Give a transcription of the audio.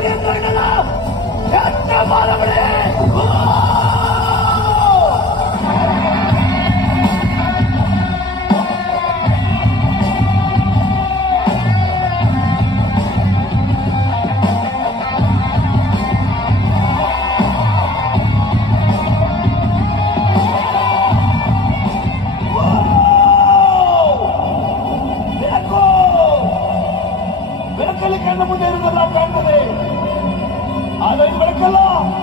面对着了！விளக்கலை கண்ணு முன்னே இருந்ததா காண்பது அதை விளக்கலாம்